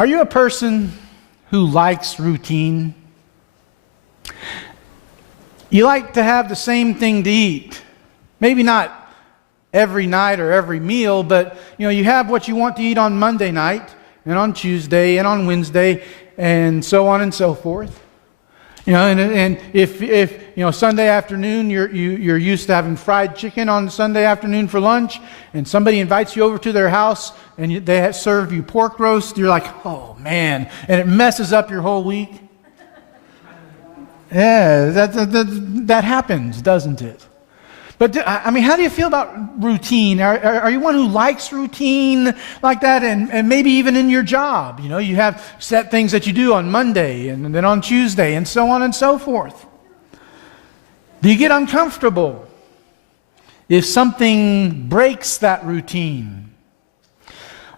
Are you a person who likes routine? You like to have the same thing to eat. Maybe not every night or every meal, but you have what you want to eat on Monday night and on Tuesday and on Wednesday and so on and so forth. And if Sunday afternoon you're used to having fried chicken on Sunday afternoon for lunch, and somebody invites you over to their house and they serve you pork roast, you're like, oh man, and it messes up your whole week. Yeah, that happens, doesn't it? But how do you feel about routine? Are you one who likes routine like that? And maybe even in your job, you have set things that you do on Monday and then on Tuesday and so on and so forth. Do you get uncomfortable if something breaks that routine?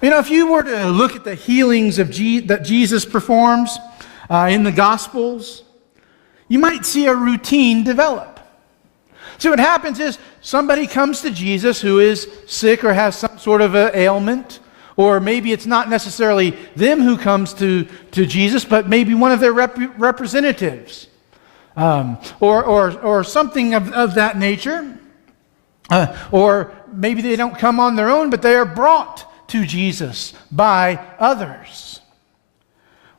If you were to look at the healings that Jesus performs in the Gospels, you might see a routine develop. So what happens is somebody comes to Jesus who is sick or has some sort of an ailment, or maybe it's not necessarily them who comes to Jesus, but maybe one of their representatives, or something of that nature, or maybe they don't come on their own, but they are brought to Jesus by others.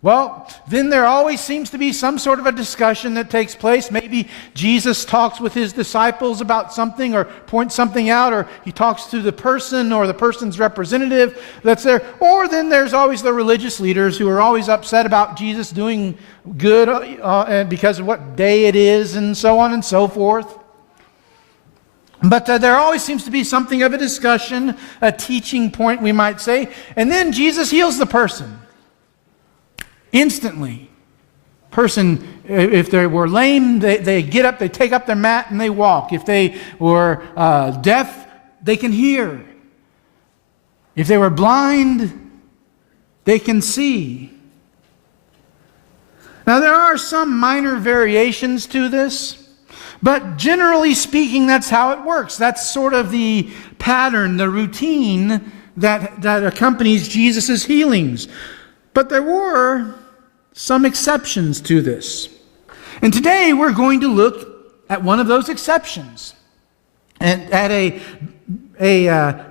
Well, then there always seems to be some sort of a discussion that takes place. Maybe Jesus talks with his disciples about something or points something out, or he talks to the person or the person's representative that's there. Or then there's always the religious leaders who are always upset about Jesus doing good and because of what day it is and so on and so forth. But there always seems to be something of a discussion, a teaching point, we might say. And then Jesus heals the person. Instantly. Person, if they were lame, they get up, they take up their mat and they walk. If they were deaf, they can hear. If they were blind, they can see. Now there are some minor variations to this, but generally speaking, that's how it works. That's sort of the pattern, the routine that accompanies Jesus' healings. But there were some exceptions to this. And today we're going to look at one of those exceptions, and at a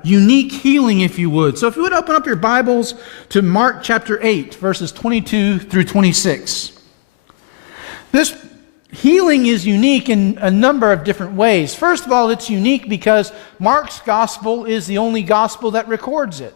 unique healing, if you would. So if you would open up your Bibles to Mark chapter 8, verses 22 through 26. This healing is unique in a number of different ways. First of all, it's unique because Mark's gospel is the only gospel that records it.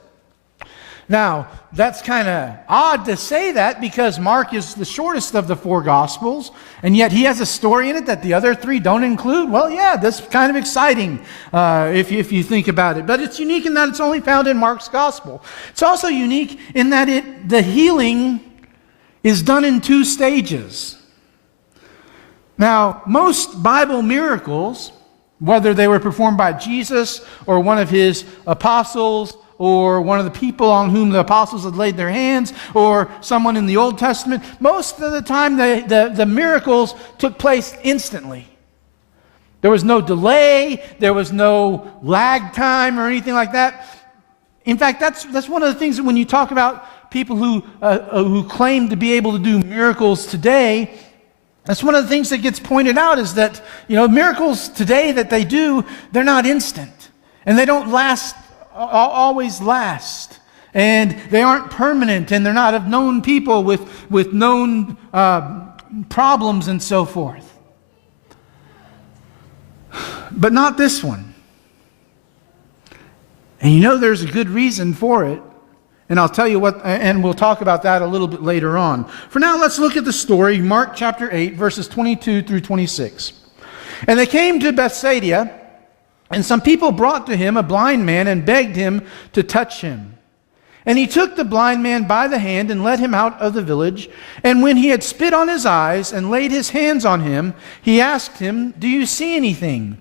Now, that's kind of odd to say that because Mark is the shortest of the four Gospels, and yet he has a story in it that the other three don't include. Well, yeah, that's kind of exciting if you think about it. But it's unique in that it's only found in Mark's Gospel. It's also unique in that the healing is done in two stages. Now, most Bible miracles, whether they were performed by Jesus or one of his apostles, or one of the people on whom the apostles had laid their hands, or someone in the Old Testament, most of the time the miracles took place instantly. There was no delay, there was no lag time or anything like that. In fact, that's one of the things that when you talk about people who claim to be able to do miracles today, that's one of the things that gets pointed out is that miracles today that they do, they're not instant, and they don't always last, and they aren't permanent, and they're not of known people with known problems and so forth. But not this one. And there's a good reason for it, and I'll tell you what, and we'll talk about that a little bit later on. For now, let's look at the story, Mark chapter 8, verses 22 through 26. And they came to Bethsaida, and some people brought to him a blind man and begged him to touch him. And he took the blind man by the hand and led him out of the village. And when he had spit on his eyes and laid his hands on him, he asked him, "Do you see anything?"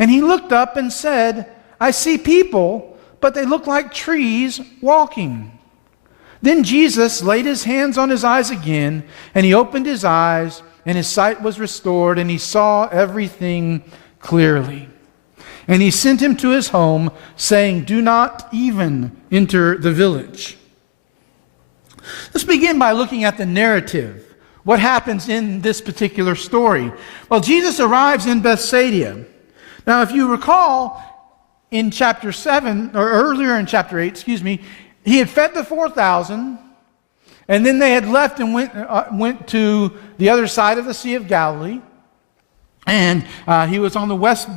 And he looked up and said, "I see people, but they look like trees walking." Then Jesus laid his hands on his eyes again, and he opened his eyes, and his sight was restored, and he saw everything clearly. And he sent him to his home, saying, "Do not even enter the village." Let's begin by looking at the narrative. What happens in this particular story? Well, Jesus arrives in Bethsaida. Now, if you recall, in chapter 7, or earlier in chapter 8, he had fed the 4,000, and then they had left and went to the other side of the Sea of Galilee. And he was on the west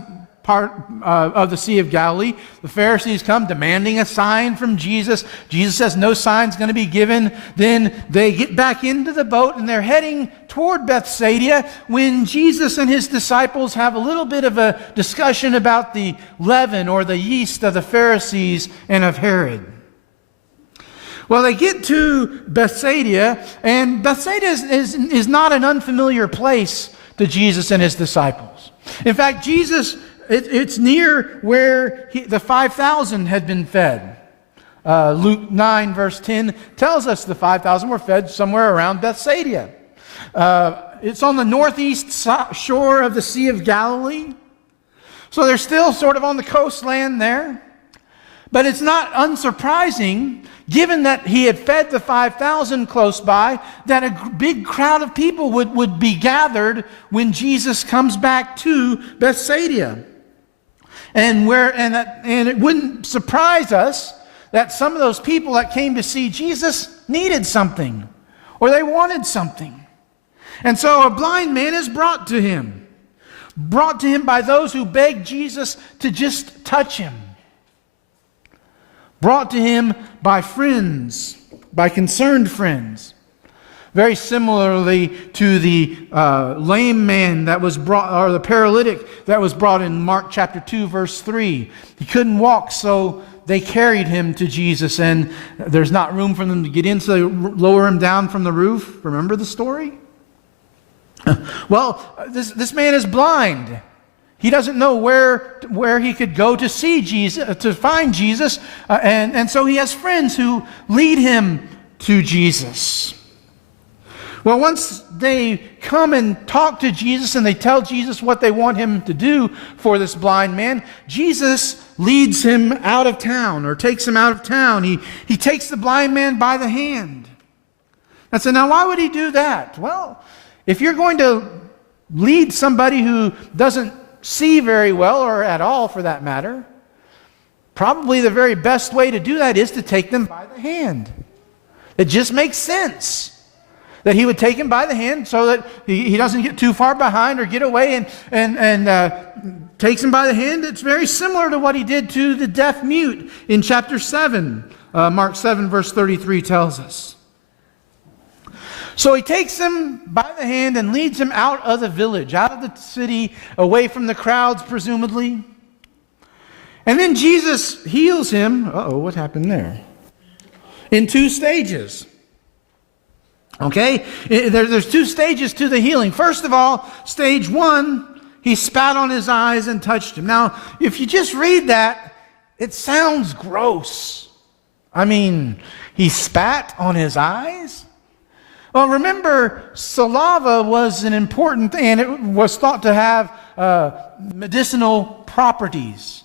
part of the Sea of Galilee. The Pharisees come demanding a sign from Jesus. Jesus says no sign's going to be given. Then they get back into the boat and they're heading toward Bethsaida when Jesus and his disciples have a little bit of a discussion about the leaven or the yeast of the Pharisees and of Herod. Well, they get to Bethsaida, and Bethsaida is not an unfamiliar place to Jesus and his disciples. In fact, it's near where the 5,000 had been fed. Luke 9 verse 10 tells us the 5,000 were fed somewhere around Bethsaida. It's on the northeast shore of the Sea of Galilee. So they're still sort of on the coastland there. But it's not unsurprising, given that he had fed the 5,000 close by, that a big crowd of people would be gathered when Jesus comes back to Bethsaida. And it wouldn't surprise us that some of those people that came to see Jesus needed something, or they wanted something. And so a blind man is brought to him by those who begged Jesus to just touch him. Brought to him by friends, by concerned friends. Very similarly to the lame man that was brought, or the paralytic that was brought in Mark chapter 2, verse 3. He couldn't walk, so they carried him to Jesus, and there's not room for them to get in, so they lower him down from the roof. Remember the story? Well, this man is blind. He doesn't know where he could go to see Jesus, to find Jesus, and so he has friends who lead him to Jesus. Well, once they come and talk to Jesus and they tell Jesus what they want him to do for this blind man, Jesus leads him out of town, or takes him out of town. He takes the blind man by the hand. I said, now why would he do that? Well, if you're going to lead somebody who doesn't see very well, or at all for that matter, probably the very best way to do that is to take them by the hand. It just makes sense that he would take him by the hand so that he doesn't get too far behind or get away, and takes him by the hand. It's very similar to what he did to the deaf mute in chapter 7. Mark 7 verse 33 tells us. So he takes him by the hand and leads him out of the village, out of the city, away from the crowds, presumably. And then Jesus heals him. What happened there? In 2 stages. Okay? There's 2 stages to the healing. First of all, stage 1, he spat on his eyes and touched him. Now, if you just read that, it sounds gross. I mean, he spat on his eyes? Well, remember, saliva was an important thing, and it was thought to have medicinal properties.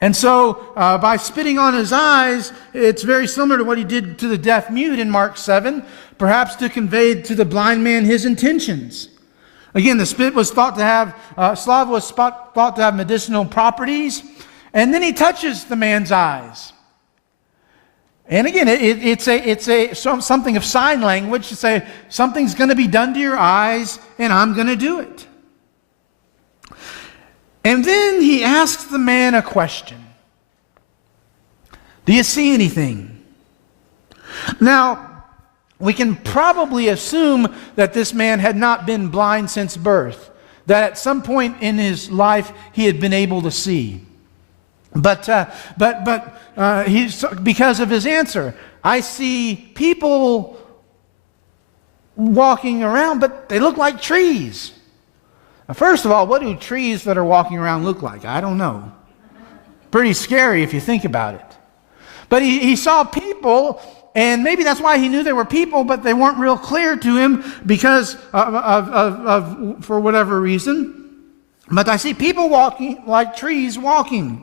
And so, by spitting on his eyes, it's very similar to what he did to the deaf mute in Mark 7, perhaps to convey to the blind man his intentions. Again, the spit was thought to have, saliva was thought to have medicinal properties, and then he touches the man's eyes. And again, it's something of sign language to say something's going to be done to your eyes, and I'm going to do it. And then he asks the man a question. Do you see anything? Now, we can probably assume that this man had not been blind since birth, that at some point in his life he had been able to see. But he's, because of his answer, I see people walking around, but they look like trees. Now, first of all, what do trees that are walking around look like? I don't know. Pretty scary if you think about it. But he saw people, and maybe that's why he knew there were people, but they weren't real clear to him because of for whatever reason. But I see people walking like trees walking.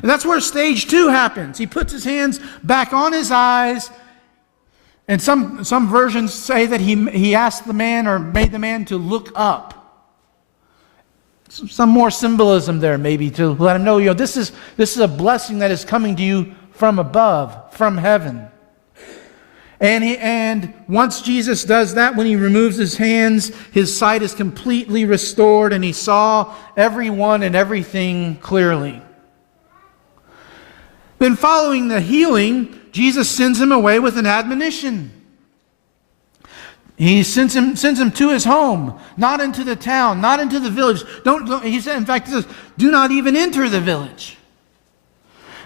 And that's where stage 2 happens. He puts his hands back on his eyes, And some versions say that he asked the man or made the man to look up. Some more symbolism there maybe to let him know, this is a blessing that is coming to you from above, from heaven. And once Jesus does that, when he removes his hands, his sight is completely restored and he saw everyone and everything clearly. Then following the healing, Jesus sends him away with an admonition. He sends him to his home, not into the town, not into the village. He said, in fact, he says, do not even enter the village.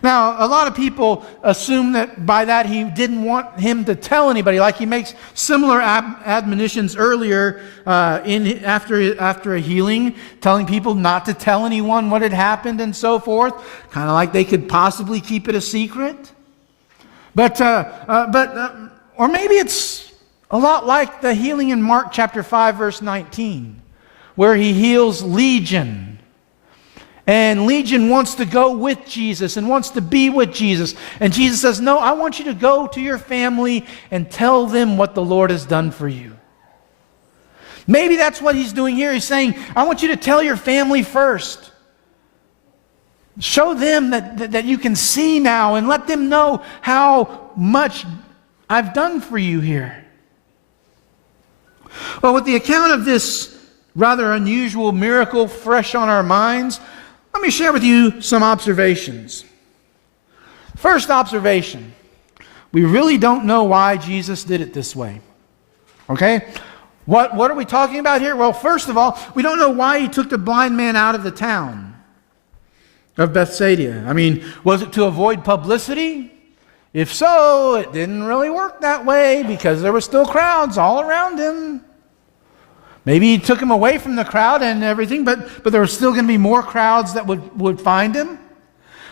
Now, a lot of people assume that by that he didn't want him to tell anybody, like he makes similar admonitions earlier after a healing, telling people not to tell anyone what had happened and so forth, kind of like they could possibly keep it a secret. But or maybe it's a lot like the healing in Mark chapter 5, verse 19, where he heals Legion. And Legion wants to go with Jesus and wants to be with Jesus. And Jesus says, no, I want you to go to your family and tell them what the Lord has done for you. Maybe that's what he's doing here. He's saying, I want you to tell your family first. Show them that you can see now and let them know how much I've done for you here. Well, with the account of this rather unusual miracle fresh on our minds, let me share with you some observations. First observation, we really don't know why Jesus did it this way. Okay? What are we talking about here? Well, first of all, we don't know why he took the blind man out of the town of Bethsaida. I mean, was it to avoid publicity? If so, it didn't really work that way because there were still crowds all around him. Maybe he took him away from the crowd and everything, but there were still going to be more crowds that would find him.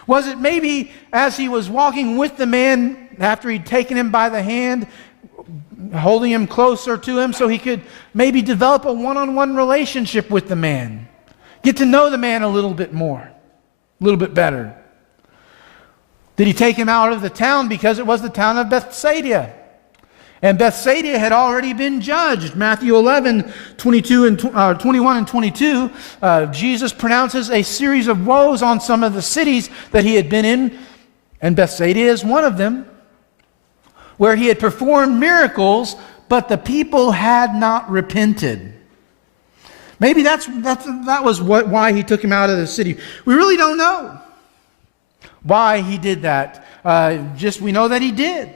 Was it maybe as he was walking with the man after he'd taken him by the hand, holding him closer to him so he could maybe develop a one-on-one relationship with the man, get to know the man a little bit more, a little bit better? Did he take him out of the town because it was the town of Bethsaida? And Bethsaida had already been judged. Matthew 11, 21 and 22, Jesus pronounces a series of woes on some of the cities that he had been in, and Bethsaida is one of them, where he had performed miracles, but the people had not repented. Maybe that was why he took him out of the city. We really don't know why he did that. Just we know that he did.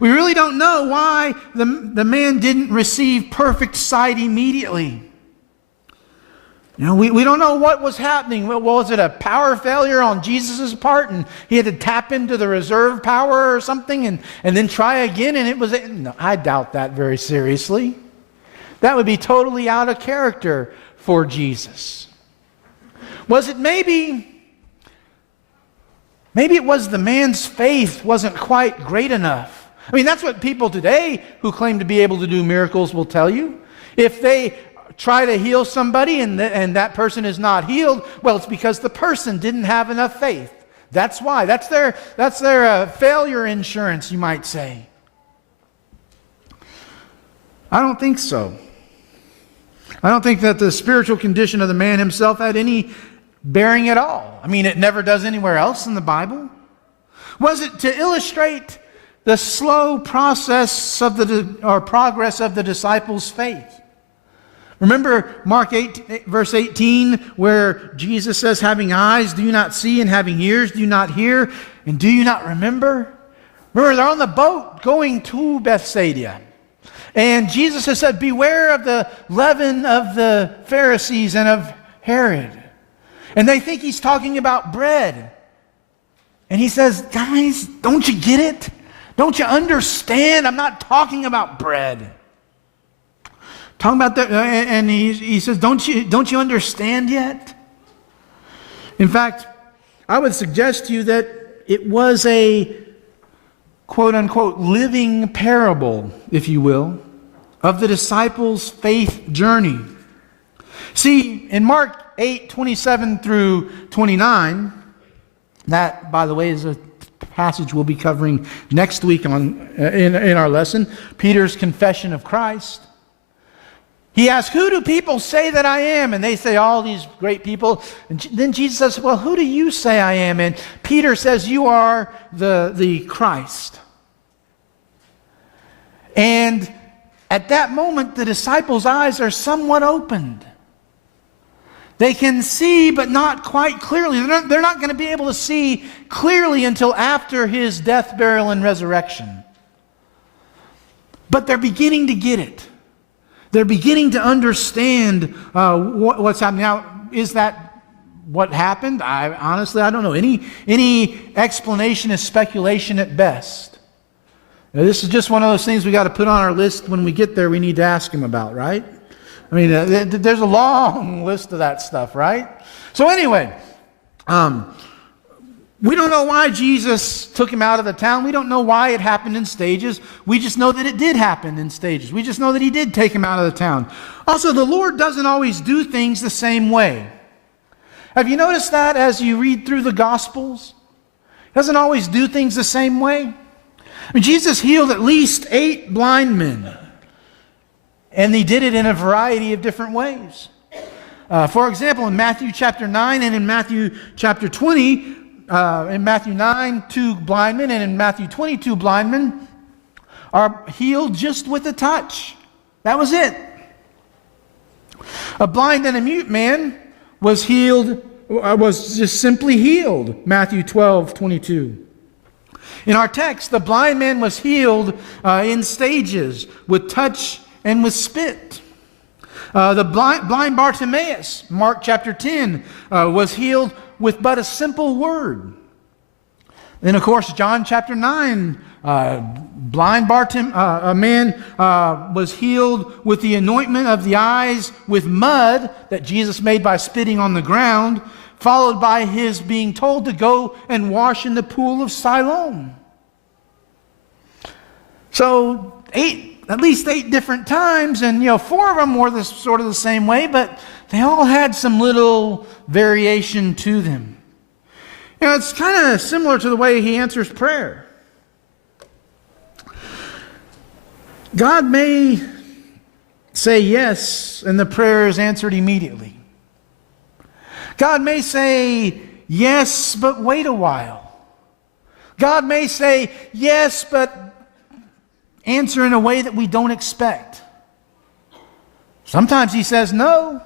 We really don't know why the man didn't receive perfect sight immediately. We don't know what was happening. Was it a power failure on Jesus' part and he had to tap into the reserve power or something and then try again? And it was, no, I doubt that very seriously. That would be totally out of character for Jesus. Was it maybe it was the man's faith wasn't quite great enough? I mean, that's what people today who claim to be able to do miracles will tell you. If they try to heal somebody and that person is not healed, well, it's because the person didn't have enough faith. That's why. That's their failure insurance, you might say. I don't think so. I don't think that the spiritual condition of the man himself had any bearing at all. I mean, it never does anywhere else in the Bible. Was it to illustrate the slow process of progress of the disciples' faith? Remember Mark 8, verse 18, where Jesus says, having eyes, do you not see? And having ears, do you not hear? And do you not remember? Remember, they're on the boat going to Bethsaida. And Jesus has said, beware of the leaven of the Pharisees and of Herod. And they think he's talking about bread. And he says, guys, don't you get it? Don't you understand? I'm not talking about bread. Talking about that, and he says, don't you understand yet? In fact, I would suggest to you that it was a quote-unquote living parable, if you will, of the disciples' faith journey. See, in Mark 8, 27 through 29, that, by the way, is a passage we'll be covering next week in our lesson, Peter's confession of Christ. He asks, who do people say that I am? And they say, all these great people. And then Jesus says, well, who do you say I am? And Peter says, you are the Christ. And at that moment, the disciples' eyes are somewhat opened. They can see, but not quite clearly. They're not going to be able to see clearly until after his death, burial, and resurrection. But they're beginning to get it. They're beginning to understand what's happening. Now, is that what happened? Honestly, I don't know. Any explanation is speculation at best. Now, this is just one of those things we got to put on our list when we get there. We need to ask him about, right? I mean, there's a long list of that stuff, right? So anyway, we don't know why Jesus took him out of the town. We don't know why it happened in stages. We just know that it did happen in stages. We just know that he did take him out of the town. Also, the Lord doesn't always do things the same way. Have you noticed that as you read through the Gospels? He doesn't always do things the same way. I mean, Jesus healed at least 8 blind men. And he did it in a variety of different ways. For example, in Matthew chapter 9 and in Matthew chapter 20, in Matthew 9, 2 blind men, and in Matthew 22, blind men are healed just with a touch. That was it. A blind and a mute man was just simply healed. Matthew 12, 22. In our text, the blind man was healed in stages with touch and with spit. The blind Bartimaeus, Mark chapter 10, was healed with but a simple word. Then, of course, John chapter 9, a man was healed with the anointment of the eyes with mud that Jesus made by spitting on the ground, followed by his being told to go and wash in the pool of Siloam. So, at least 8 different times, and 4 of them were sort of the same way, but they all had some little variation to them. It's kind of similar to the way he answers prayer. God may say yes, and the prayer is answered immediately. God may say yes, but wait a while. God may say yes, but answer in a way that we don't expect. Sometimes he says no.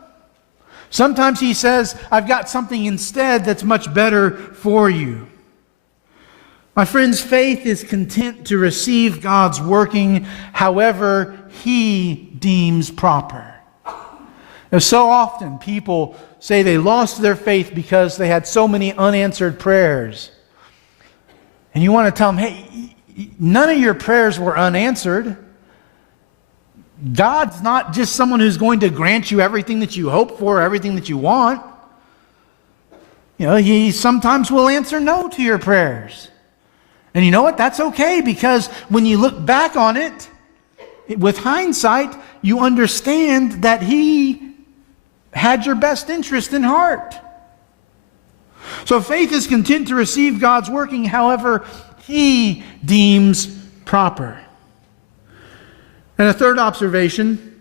Sometimes he says, I've got something instead that's much better for you. My friends, faith is content to receive God's working however he deems proper. Now, so often people say they lost their faith because they had so many unanswered prayers. And you want to tell them, hey, none of your prayers were unanswered. God's not just someone who's going to grant you everything that you hope for, everything that you want. He sometimes will answer no to your prayers. And you know what? That's okay, because when you look back on it, with hindsight, you understand that he had your best interest in heart. So faith is content to receive God's working however he deems proper. And a third observation,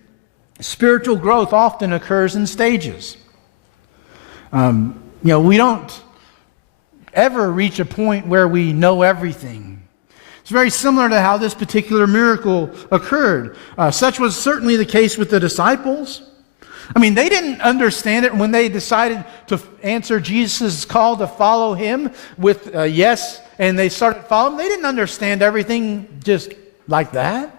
spiritual growth often occurs in stages. We don't ever reach a point where we know everything. It's very similar to how this particular miracle occurred. Such was certainly the case with the disciples. I mean, they didn't understand it when they decided to answer Jesus' call to follow him with a yes, and they started following him. They didn't understand everything just like that.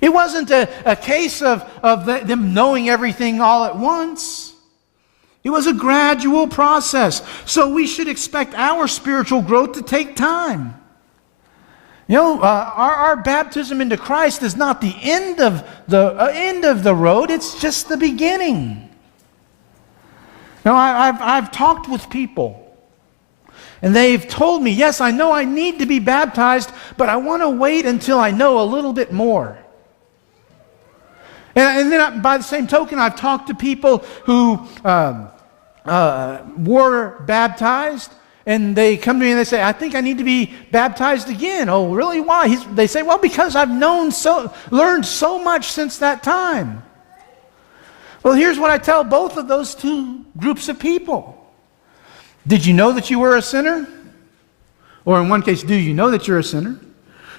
It wasn't a case of them knowing everything all at once. It was a gradual process. So we should expect our spiritual growth to take time. Our baptism into Christ is not the end of the road. It's just the beginning. Now, I've talked with people, and they've told me, yes, I know I need to be baptized, but I want to wait until I know a little bit more. And then by the same token, I've talked to people who were baptized, And they come to me and they say, I think I need to be baptized again. Oh, really? Why? They say, well, because I've learned so much since that time. Well, here's what I tell both of those two groups of people. Did you know that you were a sinner? Or in one case, do you know that you're a sinner?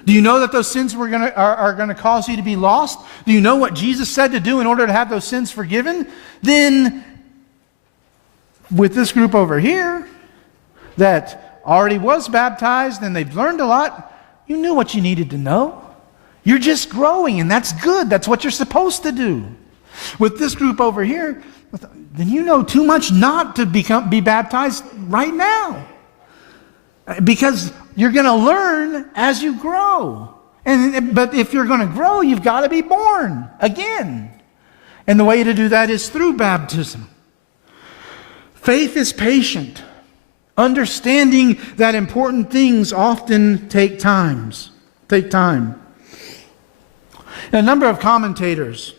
Do you know that those sins are going to cause you to be lost? Do you know what Jesus said to do in order to have those sins forgiven? Then, with this group over here that already was baptized and they've learned a lot, you knew what you needed to know. You're just growing, and that's good. That's what you're supposed to do. With this group over here, then you know too much not to be baptized right now. Because you're going to learn as you grow. But if you're going to grow, you've got to be born again. And the way to do that is through baptism. Faith is patient, understanding that important things often take time. A number of commentators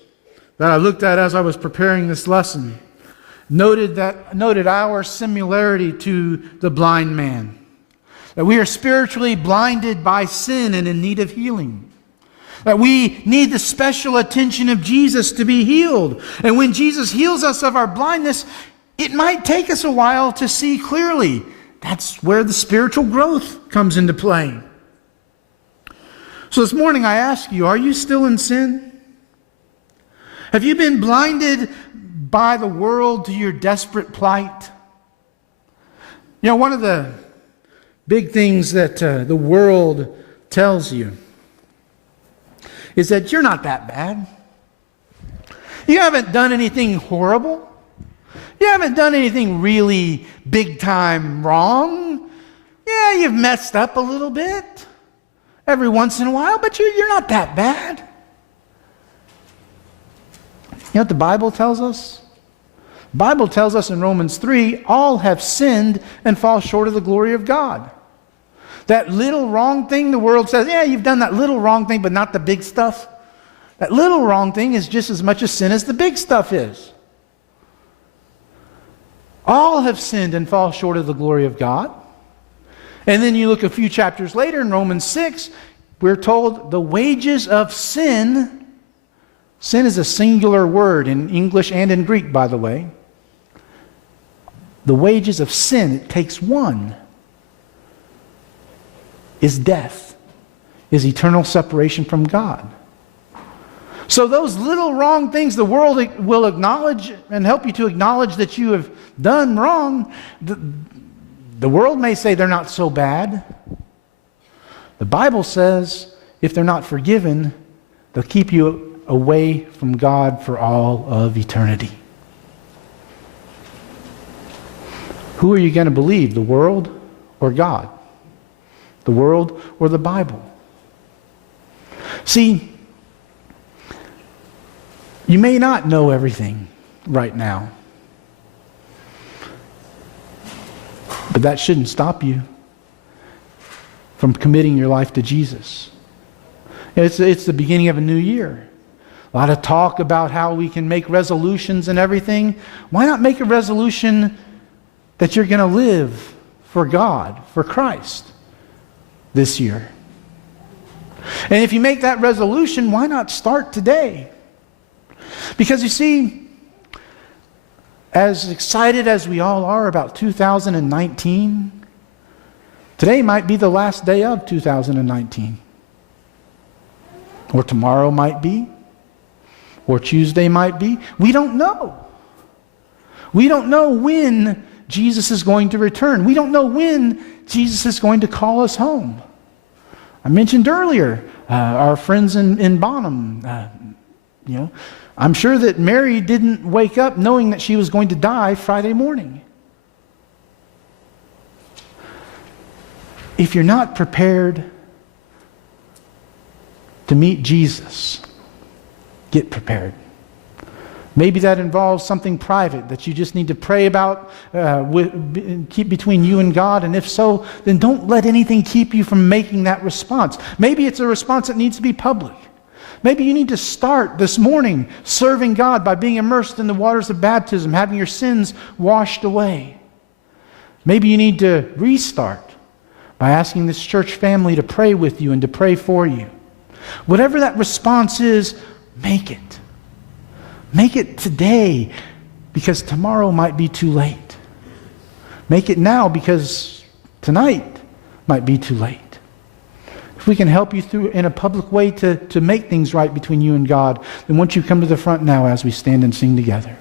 that I looked at as I was preparing this lesson noted our similarity to the blind man. That we are spiritually blinded by sin and in need of healing. That we need the special attention of Jesus to be healed. And when Jesus heals us of our blindness, it might take us a while to see clearly. That's where the spiritual growth comes into play. So this morning I ask you, are you still in sin? Have you been blinded by the world to your desperate plight? You know, one of the big things that the world tells you is that you're not that bad. You haven't done anything horrible. You haven't done anything really big time wrong. Yeah, you've messed up a little bit every once in a while, but you're not that bad. You know what the Bible tells us? The Bible tells us in Romans 3, all have sinned and fall short of the glory of God. That little wrong thing, the world says, yeah, you've done that little wrong thing, but not the big stuff. That little wrong thing is just as much a sin as the big stuff is. All have sinned and fall short of the glory of God. And then you look a few chapters later in Romans 6, we're told the wages of sin is a singular word in English and in Greek, by the way. The wages of sin, it takes one, is death, is eternal separation from God. So those little wrong things the world will acknowledge and help you to acknowledge that you have done wrong, the world may say they're not so bad. The Bible says if they're not forgiven, they'll keep you away from God for all of eternity. Who are you going to believe, the world or God? The world or the Bible? See, you may not know everything right now, but that shouldn't stop you from committing your life to Jesus. It's the beginning of a new year. A lot of talk about how we can make resolutions and everything. Why not make a resolution that you're going to live for God, for Christ this year? And if you make that resolution, why not start today? Because you see, as excited as we all are about 2019, today might be the last day of 2019. Or tomorrow might be. Or Tuesday might be. We don't know. We don't know when Jesus is going to return. We don't know when Jesus is going to call us home. I mentioned earlier, our friends in Bonham, I'm sure that Mary didn't wake up knowing that she was going to die Friday morning. If you're not prepared to meet Jesus, get prepared. Maybe that involves something private that you just need to pray about, keep between you and God. And if so, then don't let anything keep you from making that response. Maybe it's a response that needs to be public. Maybe you need to start this morning serving God by being immersed in the waters of baptism, having your sins washed away. Maybe you need to restart by asking this church family to pray with you and to pray for you. Whatever that response is, make it. Make it today, because tomorrow might be too late. Make it now, because tonight might be too late. If we can help you through in a public way to make things right between you and God, then won't you come to the front now as we stand and sing together?